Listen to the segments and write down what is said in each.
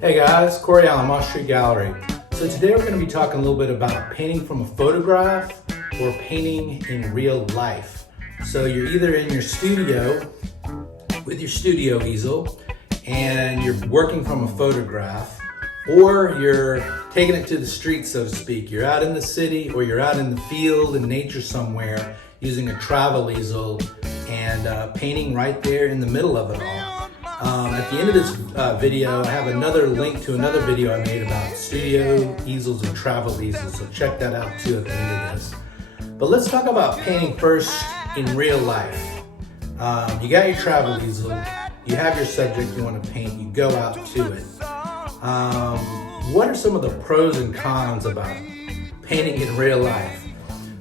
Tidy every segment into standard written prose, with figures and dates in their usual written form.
Hey guys, Corey Allen, Moss Street Gallery. So today we're going to be talking a little bit about painting from a photograph or painting in real life. So you're either in your studio with your studio easel and you're working from a photograph, or you're taking it to the street, so to speak. You're out in the city or you're out in the field in nature somewhere using a travel easel and painting right there in the middle of it all. At the end of this video, I have another link to another video I made about studio easels and travel easels, so check that out too at the end of this. But let's talk about painting first in real life. You got your travel easel, you have your subject you want to paint, you go out to it. What are some of the pros and cons about painting in real life?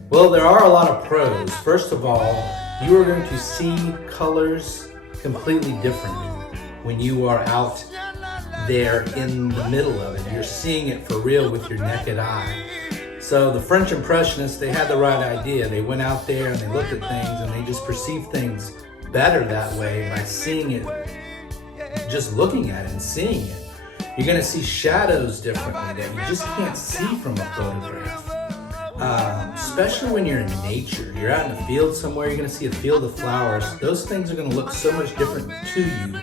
Well, there are a lot of pros. First of all, you are going to see colors completely different when you are out there in the middle of it. You're seeing it for real with your naked eye. So the French Impressionists, they had the right idea. They went out there and they looked at things and they just perceived things better that way by seeing it, just looking at it and seeing it. You're gonna see shadows differently that you just can't see from a photograph. Especially when you're in nature. You're out in a field somewhere, you're gonna see a field of flowers. Those things are gonna look so much different to you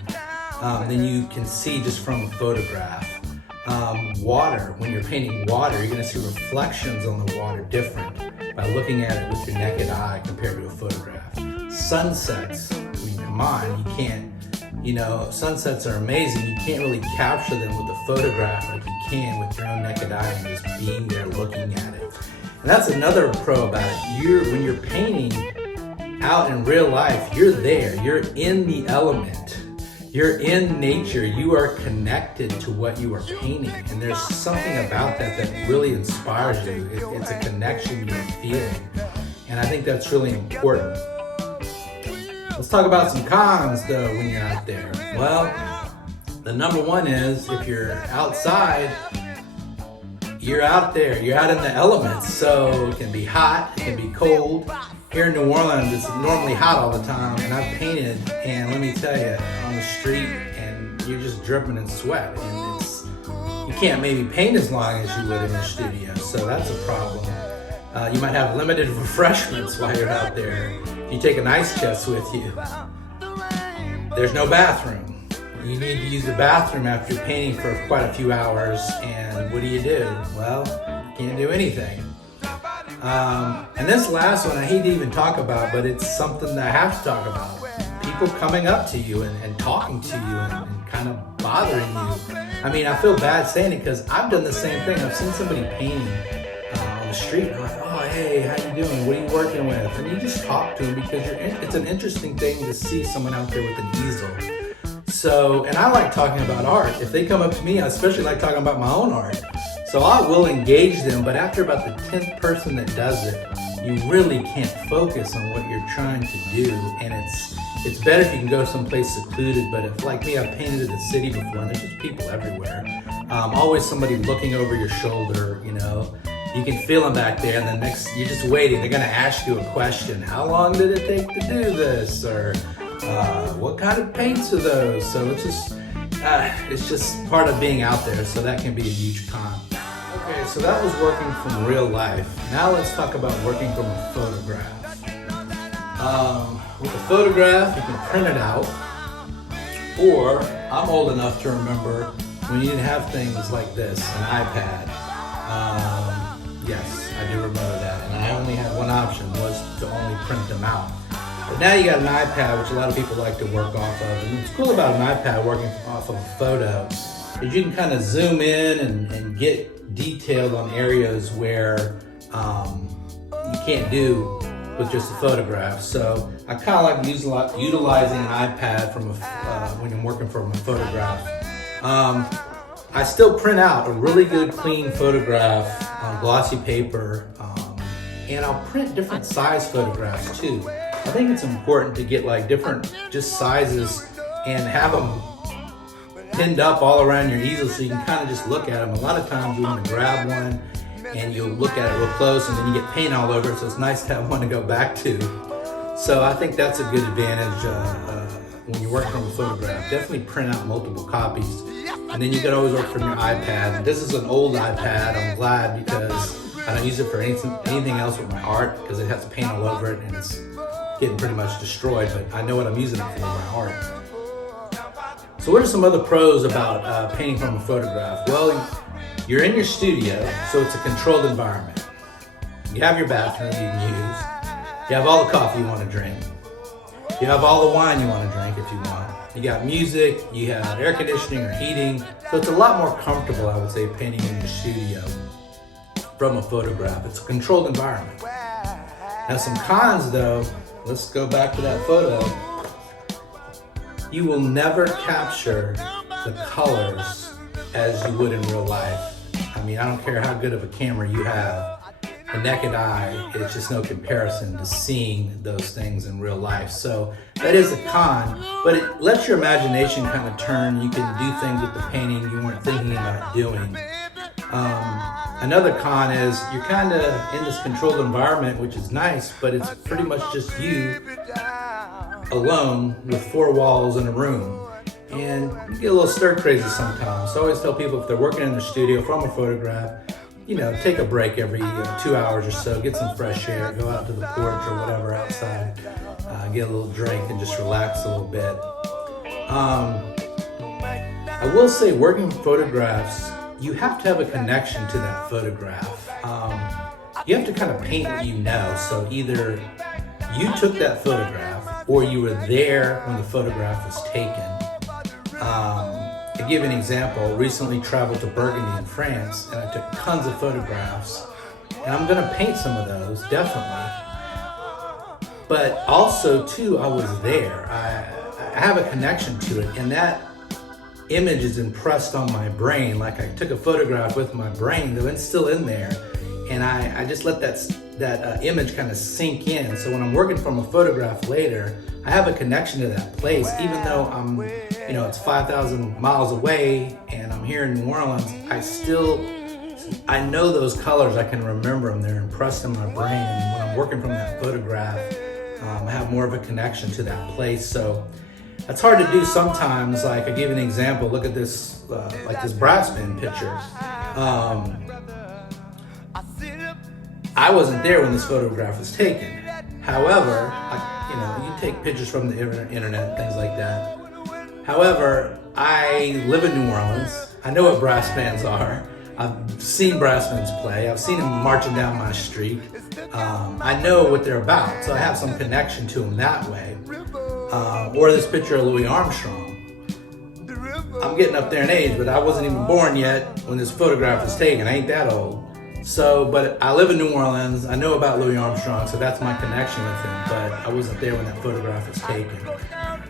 than you can see just from a photograph. Water, when you're painting water, you're gonna see reflections on the water different by looking at it with your naked eye compared to a photograph. Sunsets, I mean, come on, you can't, sunsets are amazing. You can't really capture them with a photograph like you can with your own naked eye and just being there looking at it. And that's another pro about it. When you're painting out in real life, you're there, you're in the element. You're in nature, you are connected to what you are painting, and there's something about that really inspires you. It's a connection you're feeling, and I think that's really important. Let's talk about some cons though when you're out there. Well, the number one is if you're outside, you're out there, you're out in the elements, so it can be hot, it can be cold. Here in New Orleans, it's normally hot all the time, and I've painted, and let me tell you, on the street, and you're just dripping in sweat, and you can't maybe paint as long as you would in your studio, so that's a problem. You might have limited refreshments while you're out there. If you take an ice chest with you, there's no bathroom. You need to use the bathroom after you're painting for quite a few hours, and what do? Well, you can't do anything. And this last one I hate to even talk about, but it's something that I have to talk about. People coming up to you and talking to you and kind of bothering you. I mean, I feel bad saying it because I've done the same thing. I've seen somebody painting on the street and I'm like, oh, hey, how you doing? What are you working with? And you just talk to them because it's an interesting thing to see someone out there with an easel. So, and I like talking about art. If they come up to me, I especially like talking about my own art. So I will engage them, but after about the 10th person that does it, you really can't focus on what you're trying to do. And it's better if you can go someplace secluded, but if, like me, I've painted in the city before and there's just people everywhere. Always somebody looking over your shoulder, You can feel them back there, and then next, you're just waiting. They're gonna ask you a question. How long did it take to do this? Or what kind of paints are those? So it's just part of being out there, so that can be a huge con. Okay, so that was working from real life. Now let's talk about working from a photograph. With a photograph, you can print it out, or I'm old enough to remember when you didn't have things like this, an iPad. Yes, I do remember that, and I only had one option, was to only print them out. But now you got an iPad, which a lot of people like to work off of. And what's cool about an iPad working off of a photo is you can kind of zoom in and get detailed on areas where you can't do with just a photograph. So I kind of like utilizing an iPad when I'm working from a photograph. I still print out a really good clean photograph on glossy paper, and I'll print different size photographs too. I think it's important to get like different just sizes and have them pinned up all around your easel so you can kind of just look at them. A lot of times you want to grab one and you'll look at it real close and then you get paint all over it, so it's nice to have one to go back to. So I think that's a good advantage when you're working from a photograph, definitely print out multiple copies. And then you can always work from your iPad. This is an old iPad. I'm glad because I don't use it for anything else with my art because it has paint all over it and it's getting pretty much destroyed, but I know what I'm using it for, my art. So what are some other pros about painting from a photograph? Well, you're in your studio, so it's a controlled environment. You have your bathroom you can use. You have all the coffee you want to drink. You have all the wine you want to drink if you want. You got music, you have air conditioning or heating. So it's a lot more comfortable, I would say, painting in your studio from a photograph. It's a controlled environment. Now some cons though, let's go back to that photo. You will never capture the colors as you would in real life. I mean, I don't care how good of a camera you have. The naked eye, it's just no comparison to seeing those things in real life. So that is a con, but it lets your imagination kind of turn. You can do things with the painting you weren't thinking about doing. Another con is you're kind of in this controlled environment, which is nice, but it's pretty much just you alone with four walls in a room. And you get a little stir crazy sometimes. So I always tell people if they're working in their studio from a photograph, take a break every 2 hours or so, get some fresh air, go out to the porch or whatever outside, get a little drink and just relax a little bit. I will say working with photographs, you have to have a connection to that photograph. You have to kind of paint what you know. So either you took that photograph or you were there when the photograph was taken. To give an example, recently traveled to Burgundy in France and I took tons of photographs and I'm gonna paint some of those, definitely. But also too, I was there. I have a connection to it and that image is impressed on my brain. Like I took a photograph with my brain, though it's still in there. And I just let that image kind of sink in. So when I'm working from a photograph later, I have a connection to that place, even though I'm, it's 5,000 miles away and I'm here in New Orleans, I know those colors, I can remember them, they're impressed in my brain. And when I'm working from that photograph, I have more of a connection to that place. So that's hard to do sometimes. Like I give an example, look at this, like this Brassman picture. I wasn't there when this photograph was taken. However, you take pictures from the internet, things like that. However, I live in New Orleans. I know what brass bands are. I've seen brass bands play. I've seen them marching down my street. I know what they're about, so I have some connection to them that way. Or this picture of Louis Armstrong. I'm getting up there in age, but I wasn't even born yet when this photograph was taken. I ain't that old. So, but I live in New Orleans. I know about Louis Armstrong, so that's my connection with him, but I wasn't there when that photograph was taken.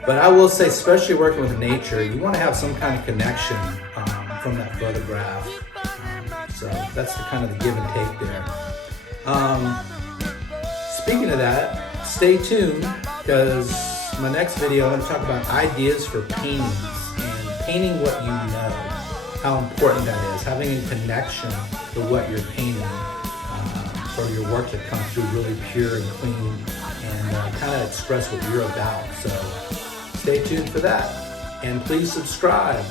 But I will say, especially working with nature, you want to have some kind of connection from that photograph. So that's the kind of the give and take there. Speaking of that, stay tuned because my next video I'm going to talk about ideas for paintings and painting what you know, how important that is, having a connection to what you're painting for your work to come through really pure and clean and kind of express what you're about. So stay tuned for that and please subscribe.